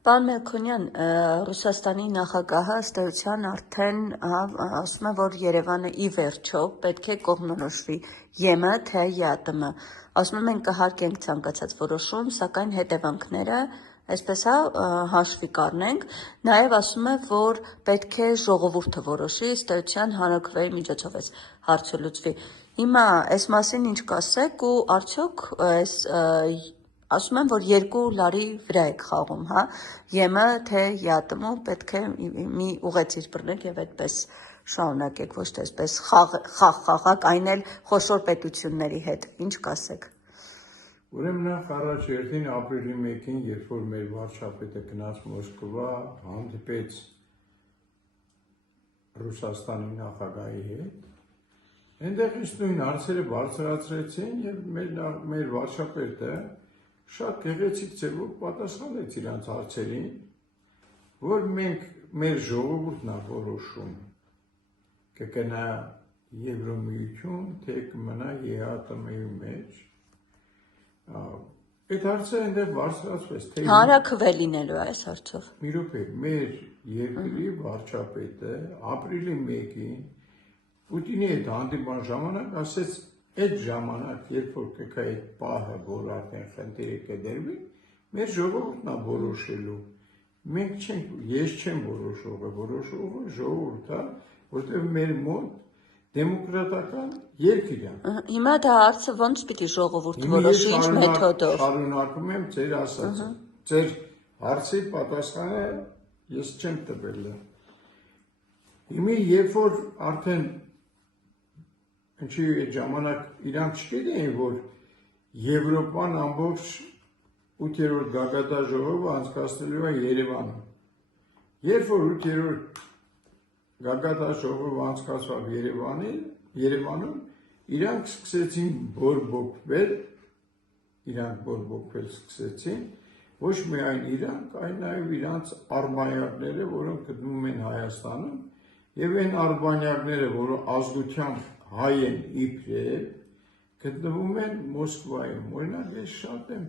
Պարոն Մելքոնյան, Ռուսաստանի նախագահը ըստ էության արդեն ասում է, որ Երևանը ի վերջո պետք է կողմնորոշվի ԵՄ թե ԵԱՏՄ։ Ասում է մենք կհարկենք ցանկացած որոշում, սակայն հետևանքները այսպես հաշվի կառնենք, նաև ասում է, որ պետք է ժողովուրդը որոշի, ըստ էության հանրաքվեի միջոցով այս հարցը լուծվի։ Հիմա այս մասին ինչ կասեք ու արդյոք այս ասում եմ, որ երկու լարի վրա եք խաղում, հա, ԵՄ թե ԵԱՏՄ պետք է մի ուղեցիր բռնեք եւ այդպես շարունակեք, ոչ թե այսպես խաղ խաղակ, այն էլ խոշոր պետությունների հետ։ Ինչ կասեք։ Ուրեմն նախ առաջ երթին ապրիլի 1-ին, երբ որ մեր վարչապետը գնաց Մոսկվա, հանդիպեց Ռուսաստանի նախագահի հետ, այնտեղ իսկ նույն հարցերը բարձրացրեցին եւ մեր վարչապետը շատ գեղեցիկ ձևով պատասխանեց իրանց հարցերին, որ մենք մեր ժողովուրդն է որոշում կգնա Եվրոմիություն, թե կմնա ԵԱՏՄ-ի մեջ։ Այդ հարցը այնտեղ բարձրացվեց, թե հանրաքվե լինելու է այս հարցով։ Մի րոպե, մեր երկրի վարչապետը ապրիլի 1-ին Պուտինի հետ հանդիպման ժամանակ ասեց, այդ ժամանակ, երբ որ կգա այդ պահը, որ արդեն խնդիրը կդրվի, մեր ժողովուրդն է որոշելու։ Մենք չենք, ես չեմ որոշողը, որոշողը ժողովուրդը, որտեղ մեր մոտ դեմոկրատական երկիր է։ Հիմա դա հարցը ոնց պիտի ժողովուրդը որոշի, ինչ մեթոդով։ Շարունակում եմ ձեր ասածը։ Ձեր հարցի պատասխանը ես չեմ տվել։ Հիմա երբ որ արդեն ինչի այդ ժամանակ իրանք չգիտեին, որ Եվրոպան ամբողջ 8-րդ գագաթաժողովը անցկացնելու է Երևանում։ Երբ որ 8-րդ գագաթաժողովը անցկացավ Երևանում, իրանք սկսեցին բորբոքվել սկսեցին, ոչ միայն իրանք, այլ նաև իրանց արբանյակները, որոնք գտնվում են Հայաստանում, եւ այն արբանյակները, որոնք ազգությամբ հայ են իբրև, գտնվում են Մոսկվայում։ Օրինակ ես շատ եմ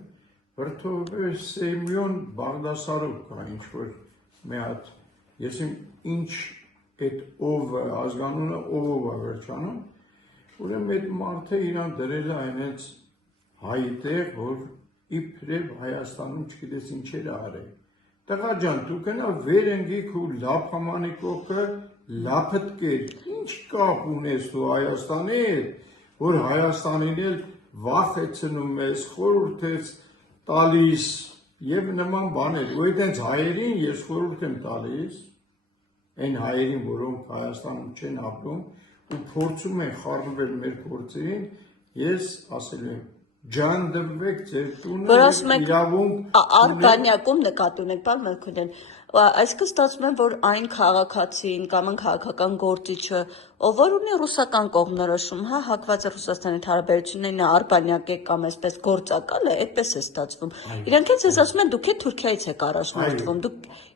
վրդովվել Սեմյոն Բաղդասարով կա ինչ-որ մի հատ, ես ինչ այդ ով ազգանունը ով է վերջանում, ուրեմն այդ մարդը իրան դրել է այնց հայի տեղ, որ իբրև Հայաստանում չգիտես ինչեր է արել։ Տղա ջան, դու գնա վեր ընկիկ ու լափամանի կողքը լափտկեր, ինչ կապ ունես դու Հայաստանի հետ, որ Հայաստանին էլ վախեցնում ես, խորհուրդ ես տալիս եւ նման բաներ։ Ու այդպես հայերին ես խորհուրդ եմ տալիս, այն հայերին, որոնք Հայաստանում չեն ապրում ու փորձում են խառնվել մեր գործերին, ես ասել եմ ջանդվեք ձեր տունը իրավունք Արբանյակում նկատի ունեք, պարոն Մելքոնյան, այսինքն ստացվում է, որ այն քաղաքացին կամ քաղաքական գործիչը, ով որ ունի ռուսական կողմնորոշում, հա, հակված է Ռուսաստանի հարաբերություններին, արբանյակ է կամ այսպես գործակալ է, այդպես է ստացվում։ Իրանք էլ ձեզ ասում են, դուք էլ Թուրքիայից եք առաջնորդվում,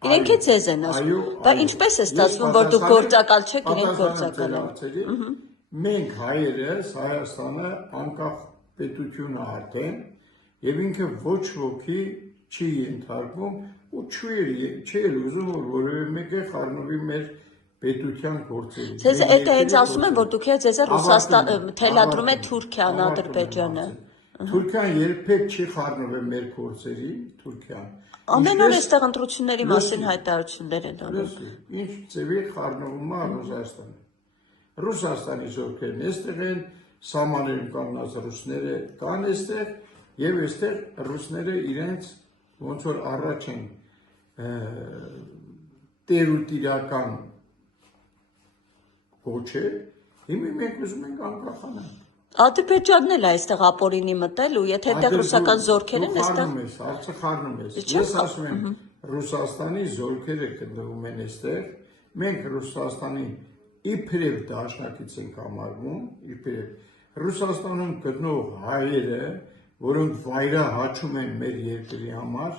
իրենք էլ ձեզ են ասում, բայց ինչպես է ստացվում, որ դուք գործակալ չեք, իրենք գործակալ են։ Մենք հայերս Հայաստանը անկախ պետություն արդեն եւ ինքը ոչ ոքի չի ենթարկվում ու չի ուզում որ որևէ մեկը խառնվի մեր պետության գործերին։ Ձեզ այդ հենց ասում են, որ դուք ձեզ Ռուսաստան թելադրում է Թուրքիան, Ադրբեջանը։ Թուրքիան երբեք չի խառնվել մեր գործերին, Թուրքիան։ Ամեն օր այստեղ ընտրությունների մասին հայտարարություններ են անում։ Ինչ ձևի խառնվում է Ռուսաստանը։ Ռուսաստանի զորքերն այստեղ են, սահմաններում կանգնած ռուսները կան այստեղ եւ այստեղ ռուսները իրենց ոնց որ առաջ են տերուտիրական կոչել, հիմա մենք ուզում ենք անկախանալ։ Ադրբեջանն էլ է այստեղ ապօրինի մտել ու եթե այդտեղ ռուսական զորքեր են այստեղ հարցը խառնում ես։ Ես ասում եմ Ռուսաստանի զորքերը գտնվում են այստեղ, մենք Ռուսաստանի իբրև դաշնակից ենք համարվում, իբրև Ռուսաստանում գտնող հայերը, որոնք վայրահաչում են մեր երկրի համար,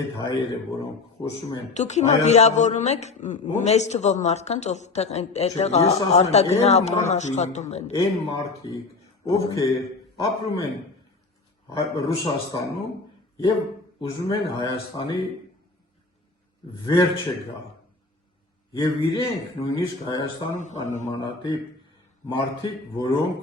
այդ հայերը, որոնք խոսում են Դուք հիմա վիրավորում եք մեծ թվով մարդկանց, ովքեր այդտեղ արտագնա ապրում աշխատում են։ Այն մարդիկ, ովքեր ապրում են Ռուսաստանում եւ ուզում են Հայաստանի վերջը գա։ Եվ իրենք նույնիսկ Հայաստանում կան նմանատիպ մարդիկ, որոնք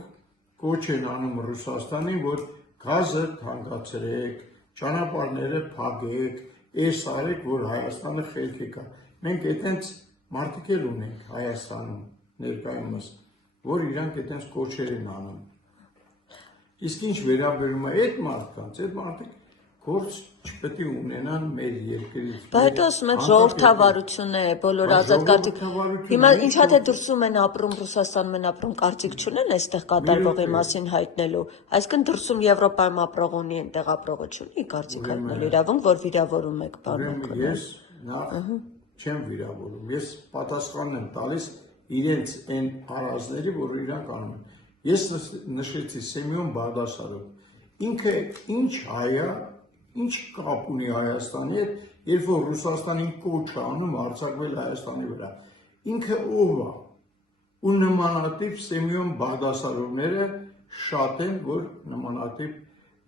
կոչ են անում Ռուսաստանին, որ գազը թանկացրեք, ճանապարհները փակեք, այս արեք, որ Հայաստանը խելքի գա։ Մենք այդտենց մարդիկ էլ ունենք Հայաստանում ներկայումս, որ իրանք այդտենց կոչեր են անում։ Իսկ ինչ վերաբերում է այդ մարդկանց, այդ մարդիկ գործ չպետք է ունենան մեր երկրից։ Բայց հետո ասում եք ժողովրդավարություն է, բոլոր ազատ կարծիք։ Հիմա ինչա թե դրսում են ապրում, Ռուսաստանում են ապրում, կարծիք չունեն այստեղ կատարվողի մասին հայտնելու։ Այսինքն դրսում Եվրոպայում ապրող ունի, այնտեղ ապրողը չունի կարծիք հայտնելու իրավունք, որ վիրավորում եք բանակ։ Ես նախ չեմ վիրավորում, ես պատասխան եմ տալիս իրենց այն արազների, որ իրանք անում են։ Ես նշեցի Սեմյոն Բաղդասարով, ինքը ինչ հայա, ինչ կապ ունի Հայաստանի հետ, երբ որ Ռուսաստանին կոչ է անում արձակվել Հայաստանի վրա։ Ինքը ով է։ Ու նմանատիպ Սեմյոն Բաղդասարովները շատ են, որ նմանատիպ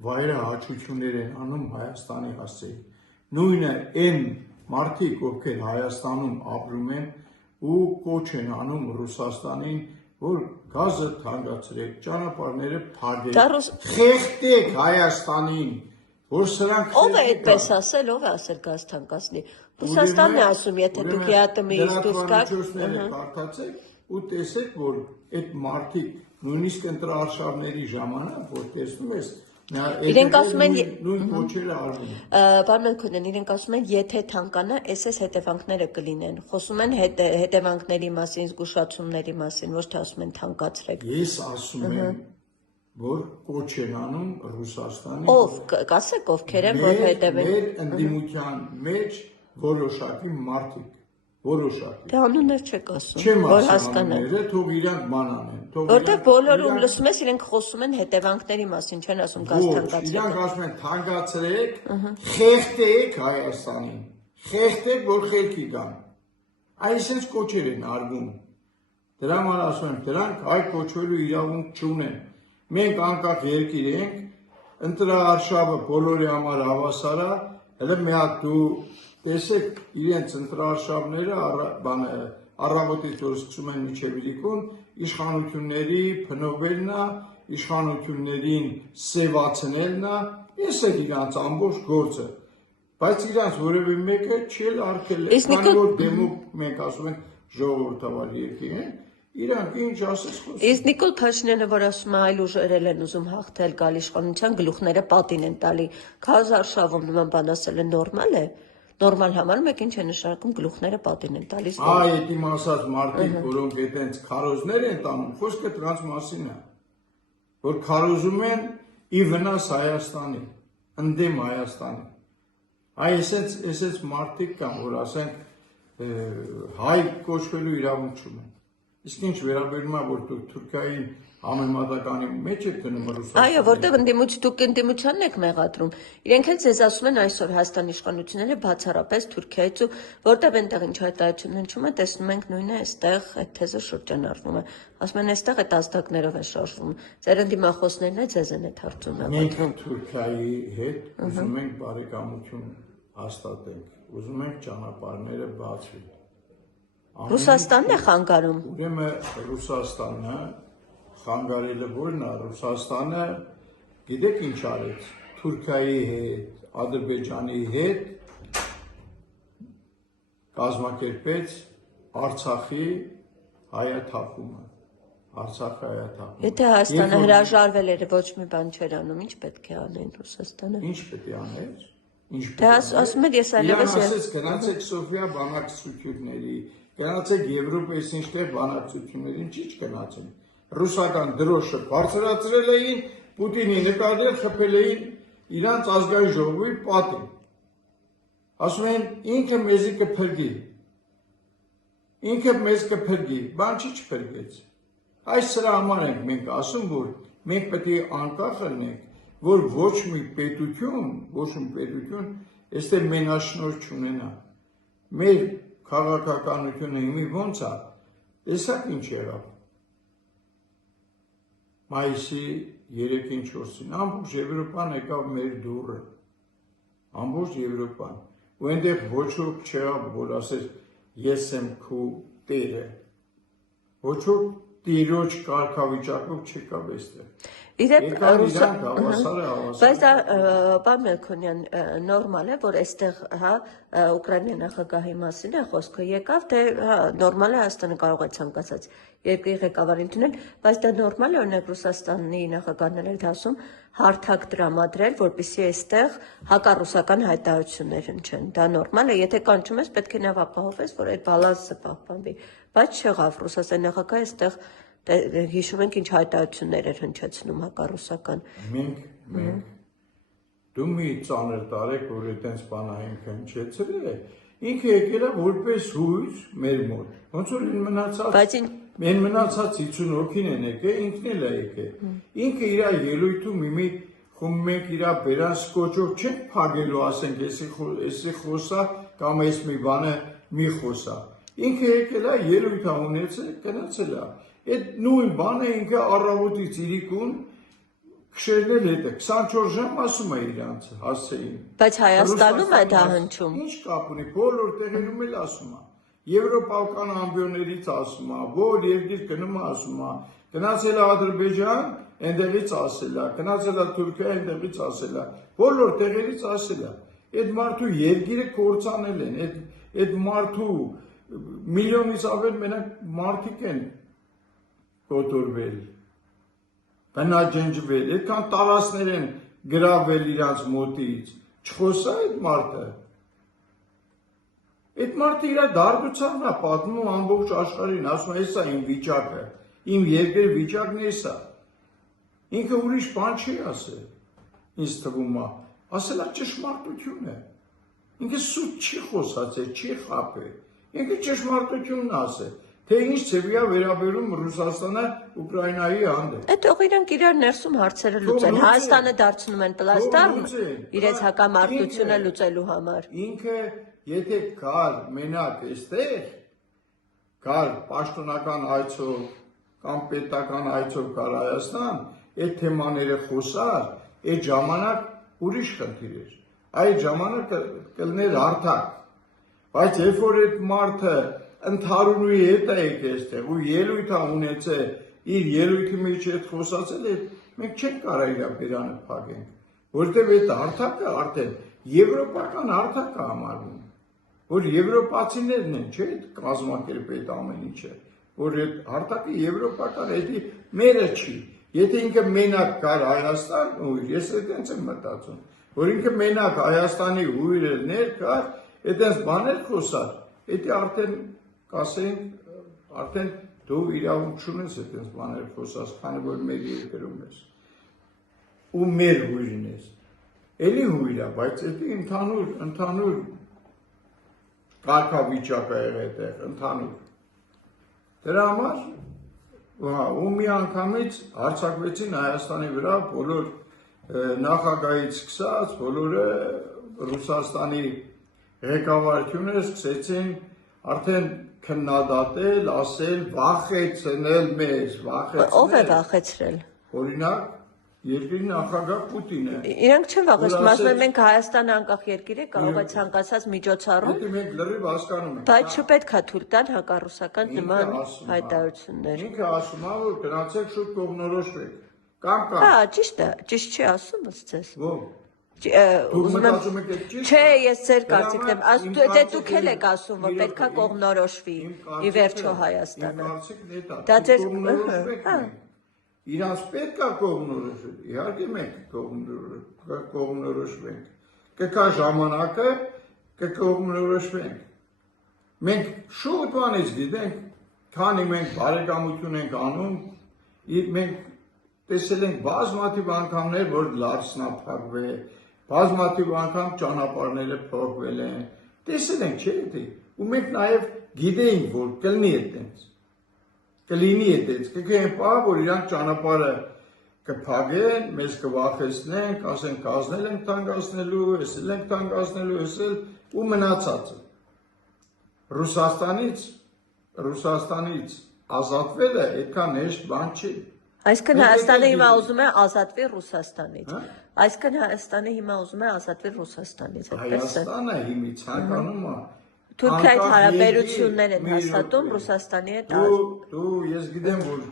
վայրահաչություններ են անում Հայաստանի հասցեին։ Նույնը այն մարդիկ, ովքեր Հայաստանում ապրում են ու կոչ են անում Ռուսաստանին, որ գազը թանկացրեք, ճանապարհները փակեք, խեղդեք Հայաստանին, որ սրանք ով է այդպես ասել, ով է ասել գազ թանկացնի։ Ռուսաստանն է ասում, եթե դուք ԵԱՏՄ-ից դուրս գաք, կարդացեք ու տեսեք, որ այդ մարդիկ նույնիսկ ընտրարշավների ժամանակ, որ տեսնում ես, իրենք ասում են նույն կոչերը արվում են։ Պարոն Մելքոնյան, իրենք ասում են, եթե թանկանա, այս հետևանքները կլինեն։ Խոսում են հետևանքների մասին, զգուշացումների մասին, ոչ թե ասում են թանկացրեք։ Ես ասում եմ, որ կոչ են անում Ռուսաստանի։ Ով, կասեք ովքեր են, որ հետևեն։ Մեր ընդդիմության մեջ որոշակի մարդիկ, որոշակի։ Դե անուններ չեք ասում, Չեմ որ ասում հասկանան։ անունները, թող իրանք մանանեն։ Որտեղ բոլորում լսում ես, իրենք խոսում են հետևանքների մասին, չեն ասում գազ թանկացրեք։ Իրանք ասում են թանկացրեք, խեղդեք Հայաստանին, խեղդեք, որ խելքի գան։ Այսինքն կոչեր են արվում։ Դրա համար ասում եմ, դրանք այլ կոչվելու իրավունք չունեն։ Մենք անկախ երկիր ենք, ընտրարշավը բոլորի համար հավասար է, հələ մի հատ դու տեսեք իրենց ընտրարշավները առավոտից որ սկսում են մինչև իրիկուն, իշխանությունների փնովելն է, իշխանություններին սևացնելն է, ես է իրանց ամբողջ գործը, բայց իրանց որևէ մեկը չի արկել, քանի որ դեմոկ մենք ասում ենք ժողովրդավար երկիր ենք, իրանք ինչ ասես խոսում։ Իսկ Նիկոլ Փաշինյանը, որ ասում է այլ ուժերել են ուզում հաղթել գալ իշխանության, գլուխները պատին են տալի, քարոզարշավում նման բան ասելը նորմալ է։ Նորմալ համարում եք ինչ է նշանակում գլուխները պատին են տալիս։ Այդ իմ ասած մարդիկ, որոնք այդպես քարոզներ են տանում, խոսքը դրանց մասին է, որ քարոզում են ի վնաս Հայաստանի, ընդդեմ Հայաստանի։ Այսպես մարդիկ կան, որ ասենք հայ կոչվելու իրավունք չունեն։ Իսկ ինչ վերաբերում է, որ դուք Թուրքիայի համեմատականի մեջ եք գնում Ռուսաստանը։ Այո, որտեղ դուք ընդդիմությանն եք մեղադրում։ Իրենք էլ ձեզ ասում են այսօր Հայաստանի իշխանությունները բացառապես Թուրքիայից ու որտեղ այնտեղ ինչ հայտարարություն հնչում է, տեսնում ենք նույնը այստեղ այդ թեզը շրջանառվում է։ Ասում են այստեղ այդ ազդակներով է շարժվում։ Ձեր ընդդիմախոսներն է ձեզ են այդ հարցում։ Մենք Թուրքիայի հետ ուզում ենք բարեկամություն հաստատենք, ուզում ենք ճանապարհները բացվի։ Ռուսաստանն է խանգարում։ Ուրեմն Ռուսաստանը խանգարելը որն է, Ռուսաստանը գիտեք ինչ արեց, Թուրքիայի հետ, Ադրբեջանի հետ կազմակերպեց Արցախի հայաթափումը, Արցախի հայաթափումը։ Եթե Հայաստանը հրաժարվել էր, ոչ մի բան չէր անում, ինչ պետք է անեն Ռուսաստանը։ Ինչ պետք է աներ։ Դա ասում եմ ես այլևս ասեց գնացեք Սոֆիա բանակցությունների, գնացեք Եվրոպայից ինչտեղ բանակցություններին, չի չգնացին։ Ռուսական դրոշը բարձրացրել էին, Պուտինի նկատել խփել էին իրանց ազգային ժողովի պատին։ Ասում են ինքը մեզի կփրկի։ Ինքը մեզ կփրկի, բան չի չփրկեց։ Այս սրա համար ենք մենք ասում, որ մենք պետք է անկախ լինենք, որ ոչ մի պետություն, այստեղ մենաշնորհ չունենա։ Մեր քաղաքականությունը հիմի ոնց է, տեսակ ինչ եղավ։ Մայիսի 3-4-ին ամբողջ Եվրոպան եկավ մեր դուռը, ամբողջ Եվրոպան, ու այնտեղ ոչ ոք չեղավ, որ ասեր ես եմ քո տերը, ոչ ոք տիրոջ կարգավիճակով չեկավ այստեղ։ Իրեն Իրանք հավասարը բայց դա պարոն Մելքոնյան նորմալ է, որ այստեղ հա Ուկրաինայի նախագահի մասին է խոսքը եկավ, թե հա նորմալ է Հայաստանը կարող է ցանկացած երկրի ղեկավարին դնել, բայց դա նորմալ է օրինակ Ռուսաստանի նախագահն էր ասում հարթակ տրամադրել, որպեսզի այստեղ հակառուսական հայտարարություններ հնչեն։ Դա նորմալ է, եթե կանչում ես, պետք է նաև ապահովես, որ այդ բալանսը պահպանվի, բայց չեղավ Ռուսաստանի նախագահը այստեղ հիշում ենք ինչ հայտարարություններ էր հնչեցնում հակառուսական։ Մենք դու մի ծանր տարեք, որ այդպես բանային հնչեցրել է, ինքը եկել է որպես հույր մեր մոտ։ Ոնց որ մեն մնացած 50 հոգին են եկել, ինքն էլ է եկել։ Ինքը իր ելույթում մի խումբ մենք իր բերանսկոճով չենք փագելու, ասենք, էսի խոսա կամ էս մի բանը մի խոսա։ Ինքը եկել է ելույթ ունեցել, գնացել է։ Այդ նույն բանը ինքը առավոտից իրիկուն քշերնել հետ է, 24 ժամ ասում է իրանց հասցեին։ Բայց Հայաստանում է դա հնչում։ Ինչ կապ ունի, բոլոր տեղերում էլ ասում է։ Եվրոպական ամբիոներից ասում է, որ երկիր գնում է ասում է, գնացել է Ադրբեջան, այնտեղից ասել է, գնացել է Թուրքիա, այնտեղից ասել է, բոլոր տեղերից ասել է։ Այդ մարդու երկիրը կործանել են, այդ մարդու միլիոնից ավել մենակ մարդիկ են կոտորվել, բնաջնջվել, այդքան տարածքներ են գրավել իրանց մոտից, չխոսա այդ մարդը։ Այդ մարդը իր դարձությունն է պատմում ամբողջ աշխարհին, ասում է, «Էսա իմ վիճակը, իմ երկրի վիճակն է սա»։ Ինքը ուրիշ բան չի ասել, ինձ թվում է, ասել է ճշմարտությունը։ Ինքը սուտ չի խոսացել, չի խաբել, ինքը ճշմարտությունն ասել։ Թե ինչ ծեվիա վերաբերում Ռուսաստանը Ուկրաինայի հանդեպ։ Այդ թող իրանք իրար ներսում հարցերը լուծեն, Հայաստանը դարձնում են պլաստարմ իրենց հակամարտությունը լուծելու համար։ Ինքը եթե կար մենակ այստեղ, կար պաշտոնական այցով կամ պետական այցով կար Հայաստան, այդ թեմաները խոսար, այդ ժամանակ ուրիշ խնդիր էր։ Այդ ժամանակ կլներ հարթակ։ Բայց երբ որ այդ մարդը ընդհանուրի հետ է եկել այստեղ ու ելույթ է ունեցել, իր ելույթի մեջ այդ խոսացել է, մենք չենք կարող իր բերանը փակենք, որովհետև այդ հարթակը արդեն եվրոպական հարթակ է համարվում, որ եվրոպացիներն են, չէ՞, կազմակերպել այդ ամեն ինչը, որ այդ հարթակը եվրոպական է, մերը չի։ Եթե ինքը մենակ կար Հայաստան, ես այդպես եմ մտածում, որ ինքը մենակ Հայաստանի հյուրերներ կար, այդպես բաներ խոսար, դա արդեն կասենք, արդեն դու իրավունք չունես այդպես բաներ խոսած, քանի որ մեր երկրում ես ու մեր հյուրին ես։ Էլի հյուր է, բայց դա ընդհանուր կարգավիճակ է եղել այդտեղ, ընդհանուր։ Դրա համար ու մի անգամից հարձակվեցին Հայաստանի վրա բոլոր նախագահից սկսած, բոլորը Ռուսաստանի ղեկավարությունները սկսեցին արդեն քննադատել, ասել, վախեցնել մեզ, վախեցնել։ Ով է վախեցրել։ Օրինակ, երկրի նախագահ Պուտինը։ Իրանք չեն վախեցնում, ասում են մենք Հայաստանը անկախ երկիր է, կարող է ցանկացած միջոցառում։ Դա մենք լրիվ հասկանում ենք։ Բայց չպետք է թույլ տալ հակառուսական նման հայտարարություններ։ Ինքը ասում է, որ գնացեք շուտ կողմնորոշվեք։ Կամ։ Հա, ճիշտ է, ճիշտ չի ասում ըստ Ո՞վ։ Ուզում եմ Չէ, ես ձեր կարծիքն եմ, դուք էլ եք ասում, որ պետքա կողմնորոշվի ի վերջո Հայաստանը։ Դա ձեր Իրանց պետքա կողմնորոշվել, իհարկե մենք կողմնորոշվենք, կկա ժամանակը կկողմնորոշվենք։ Մենք շուտ բանից գիտենք, քանի մենք բարեկամություն ենք անում, մենք տեսել ենք բազմաթիվ անգամներ, որ լարսն է փակվել, բազմաթիվ անգամ ճանապարհները փոխվել են, տեսել ենք, չէ՞ թե, ու մենք նաև գիտենք, որ կլինի այդպես։ Կլինի այդպես, կգեն պահ, որ իրանք ճանապարհը կփակեն, մեզ կվախեցնեն, ասեն կազնել ենք թանկացնելու, էսել ենք թանկացնելու, էսել ու մնացածը։ Ռուսաստանից ազատվելը այդքան հեշտ բան չի։ Այսքան Մենք Հայաստանը եկել հիմա գիտենք։ ուզում է ազատվի Ռուսաստանից։ Հա? Այսքան Հայաստանը հիմա ուզում է ազատվի Ռուսաստանից, այդպես է։ Հայաստանը հիմի ցանկանում է Թուրքիայի հետ անկախ հարաբերություններ են երկիր, հաստատում մի Ռուսաստանի հետ։ Դու ես գիտեմ որ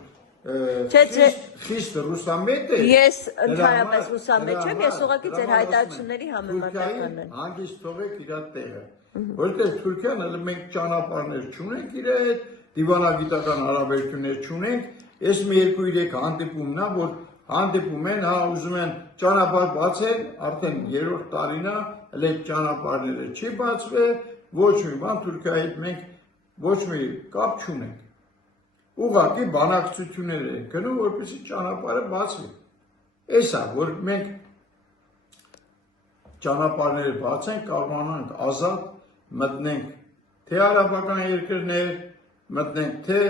Չէ, խիստ ռուսամետ է։ Ես դրա ընդհանրապես համար- ռուսամետ դրա չեմ, համար- ես ուղղակի դրա ձեր համար հայտարարությունների ասում եմ, համեմատական են։ Թուրքիային հանգիստ թողեք իր տեղը։ Որտեղ Թուրքիան հələ մենք ճանապարհներ չունենք իր հետ, դիվանագիտական հարաբերություններ չունենք, այս մի 2-3 հանդիպումն է, որ հանդիպում են, հա ուզում են ճանապարհ բացել, արդեն 3-րդ տարին է, հələ այդ ճանապարհները չի բացվել, ոչ մի բան Թուրքիայի հետ մենք ոչ մի կապ չունենք։ Ուղղակի բանակցություններ են գնում, որպեսզի ճանապարհը բացվի։ Էս է, որ մենք ճանապարհները բացենք, կարողանանք ազատ մտնենք թե արաբական երկրներ, մտնենք թե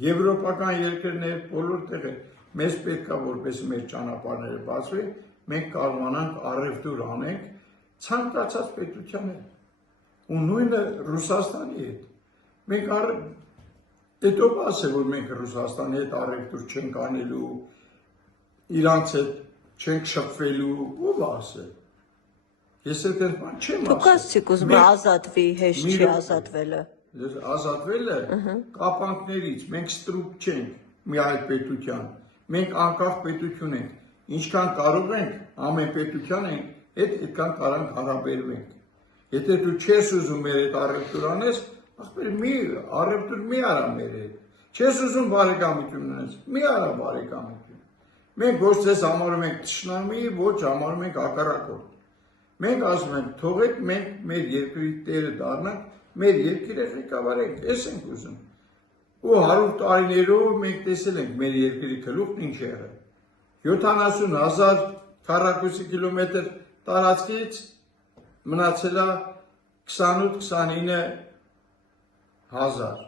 եվրոպական երկրներ, բոլոր տեղեր։ Մեզ պետք է որպես մեր ճանապարհները բացվի, մենք կարողանանք առևտուր անենք ցանկացած պետության հետ։ Ու նույնը Ռուսաստանի հետ։ Մենք Դետո ասե որ մենք Ռուսաստանի հետ առևտուր չենք անելու, իրանց հետ չենք շփվելու, ով ասե։ Ես այդ բան չեմ Դուք ասացիք ուզում եք ազատվի, հեշտ չի ազատվելը։ Ազատվելը կապանքներից, մենք ստրուկ չենք մի այլ պետության, մենք անկախ պետություն ենք, ինչքան կարող ենք ամեն պետության ենք, այդքան կարող ենք հարաբերվենք։ Եթե դու չես ուզում մեր հետ առևտուր անես, առևտուր մի արա մեր հետ, չես ուզում բարեկամություն ունես, մի արա բարեկամություն։ Մենք ոչ ձեզ համարում ենք թշնամի, ոչ համարում ենք հակառակորդ։ Մենք ասում ենք, թողեք մենք մեր երկրի տերը դառնանք, մեր երկիրը ղեկավարենք, էս ենք ուզում։ Ու 100 տարիներով մենք տեսել ենք մեր երկրի գլուխն ինչ եղել։ 70,000 քառակուսի կիլոմետր տարածքից մնացել է 28-29 հազար։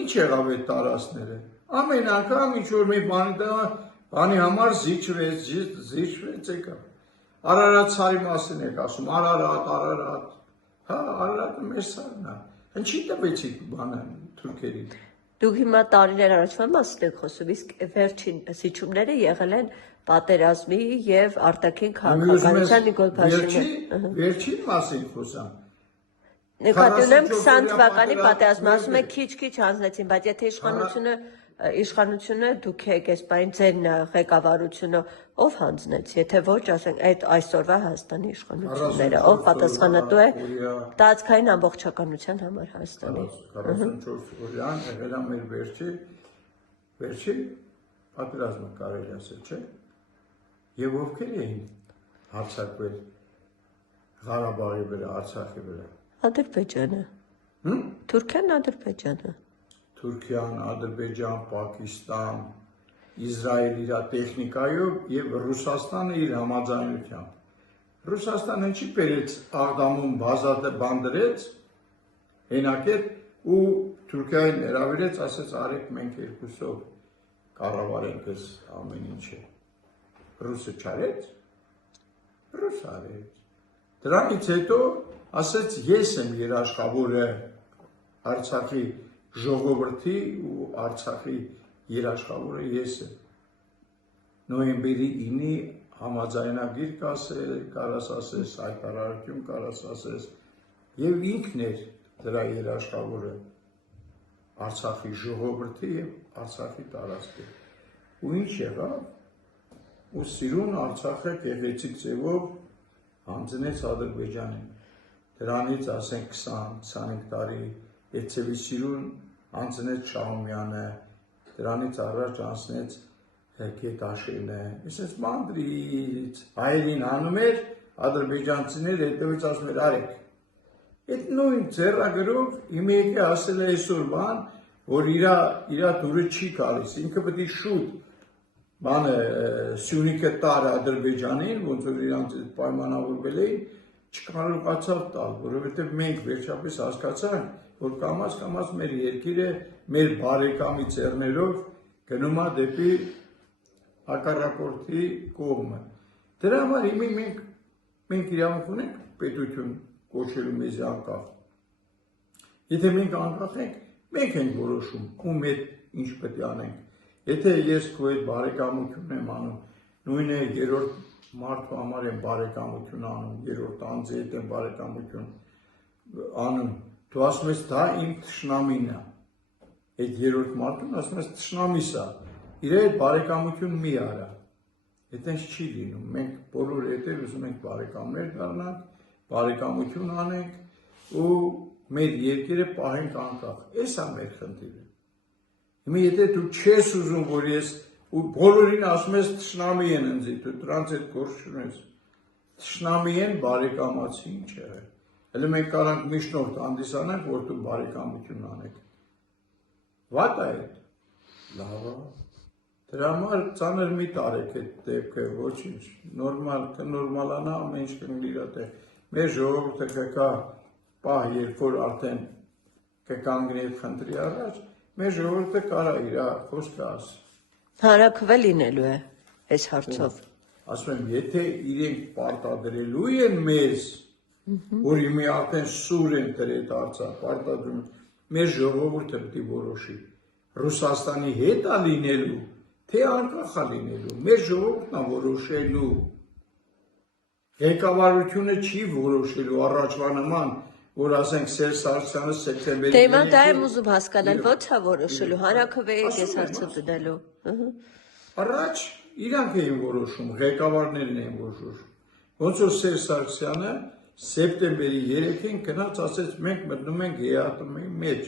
Ինչ եղավ այդ տարածքները։ Ամեն անգամ ինչ որ մի բանի համար զիջվեց եկավ։ Արարատցարի մասին եք ասում, Արարատ, հա, Արարատը մեր սարն է, ինչի տվեցիք բանը թուրքերին։ Դուք հիմա տարիներ առաջվա մասին եք խոսում, իսկ վերջին զիջումները եղել են պատերազմի եւ արտաքին քաղաքականության Նիկոլ Փաշինյանի։ Վերջին մասին խոսամ։ Նկատի ունեմ 20 թվականի պատերազմը, ասում եք քիչ-քիչ հանձնեցին, բայց եթե իշխանությունը դուք եք, այս բան ձեր ղեկավարությունը ով հանձնեց, եթե ոչ, ասենք այդ այսօրվա Հայաստանի իշխանությունները, ով պատասխանատու է տարածքային ամբողջականության համար Հայաստանի։ 44 օրյան եղել է մեր վերջի պատերազմը կարելի ասել, չէ՞։ Եվ ովքեր էին հարձակվել Ղարաբաղի վրա, Արցախի վրա։ Ադրբեջանը։ Թուրքիան, Ադրբեջանը։ Թուրքիան, Ադրբեջան, Պակիստան, Իսրայել իր տեխնիկայով եւ Ռուսաստանը իր համաձայնությամբ։ Ռուսաստանը ինչի բերեց Աղդամում բազատը բանդրեց, հենակետ ու Թուրքիային հրավիրեց, ասեց արեք մենք երկուսով կառավարենք այս ամեն ինչը։ Ռուսը չարեց։ Ռուս արեց։ Դրանից հետո ասեց ես եմ երաշխավորը Արցախի ժողովրդի ու Արցախի երաշխավորը ես եմ։ Նոյեմբերի 9-ի համաձայնագիր կարաս ասես, հայտարարություն կարաս ասես, եւ ինքն էր դրա երաշխավորը Արցախի ժողովրդի եւ Արցախի տարածքի։ Ու ինչ եղավ։ Ու սիրուն Արցախը գեղեցիկ ձևով հանձնեց Ադրբեջանին։ Դրանից ասենք 20-25 տարի Եթևի սիրուն հանձնեց Շահումյանը, դրանից առաջ անցնեց Գետաշենը, այսպես մանդրից հայերին հանում էր, ադրբեջանցիները հետևից ասում էր արեք։ Այդ նույն ձեռագրով հիմա եկե ասել է այսօր բան, որ իր դուրը չի գալիս, ինքը պետք է շուտ բանը Սյունիքը տար Ադրբեջանին, ոնց որ իրանց պայմանավորվել էին, չկարողացավ տալ, որովհետև մենք վերջապես հասկացանք, որ կամաց մեր երկիրը մեր բարեկամի ծերներով գնում է դեպի հակառակորդի կողմը։ Դրա համար հիմա մենք իրավունք ունենք պետություն կոչելու մեզ անկախ։ Եթե մենք անկախ ենք, մենք ենք որոշում ում հետ ինչ պետք է անենք։ Եթե ես քո հետ բարեկամություն եմ անում, նույն է երրորդ մարդու համար եմ բարեկամություն անում, երրորդ անձի հետ եմ բարեկամություն անում, դու ասում ես դա իմ թշնամին է։ Այդ երրորդ մարդուն ասում ես թշնամիս է։ Իր հետ բարեկամություն մի արա։ Այդտենց չի լինում։ Մենք բոլոր հետեր ուզում ենք բարեկամներ դառնանք, բարեկամություն անենք ու մեր երկիրը պահենք անկախ։ Էս է մեր խնդիրը։ Հիմա եթե դու չես ուզում, որ ես ու բոլորին ասում ես թշնամի են ինձ, դու դրանց հետ գործ չունես։ Թշնամի են բարեկամացի ինչ է։ Հələ մենք կարանք միջնորդ հանդիսանանք, որ դու բարեկամություն անեք։ Վատ է այդ։ Լավ է։ Դրա համար ծանր մի տարեք այդ դեպքը, ոչինչ, նորմալ, կնորմալանա, ամեն ինչ կնի իր տեղ։ Մեր ժողովուրդը կգա պահ, երբ որ արդեն կկանգնի այդ խնդրի առաջ, մեր ժողովուրդը կարա իր խոսքը ասի։ Հանրաքվե լինելու է այս հարցով։ Ասում եմ, եթե իրենք պարտադրելու են մեզ, որ մի արդեն սուր են դրել արծա, պարտադրում, մեր ժողովուրդը պետք է որոշի։ Ռուսաստանի հետ է լինելու, թե անկախ է լինելու, մեր ժողովուրդն է որոշելու։ Ղեկավարությունը չի որոշելու առաջվա նման, որ ասենք Սերժ Սարգսյանը սեպտեմբերի Դե հիմա դա եմ ուզում հասկանալ, ո՞ց է որոշելու, հանրաքվե եք այս հարցը դնելու։ Առաջ իրանք էին որոշում, ղեկավարներն էին որոշում։ Ոնց որ Սերժ Սարգսյանը սեպտեմբերի 3-ին գնաց ասեց մենք մտնում ենք ԵԱՏՄ-ի մեջ։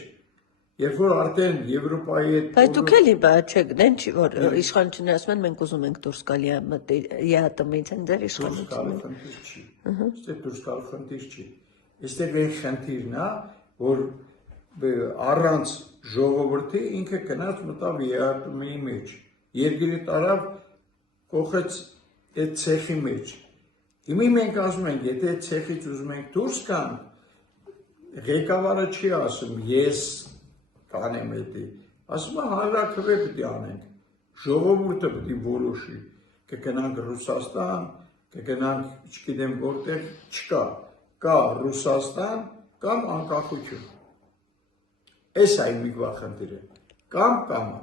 Երբ որ արդեն Եվրոպայի հետ Բայց դուք էլի չեք, դեն չի որ իշխանությունները ասում են մենք ուզում ենք դուրս գալ ԵԱՏՄ-ից, են ձեր իշխանությունը։ Դուրս գալ խնդիր չի։ Այստեղ այն խնդիրն է, որ առանց ժողովրդի ինքը գնաց մտավ ԵԱՏՄ-ի մեջ։ Երկիրը տարավ կողեց այդ ցեխի մեջ։ Հիմա մենք ասում ենք, եթե այդ ցեխից ուզում ենք դուրս գան, ղեկավարը չի ասում ես կանեմ էդի, ասում է հանրաքվե պետք է անենք, ժողովուրդը պետք է որոշի, կգնանք Ռուսաստան, կգնանք չգիտեմ որտեղ, չկա, կա Ռուսաստան կամ անկախություն, այս է իմ խնդիրը, կամ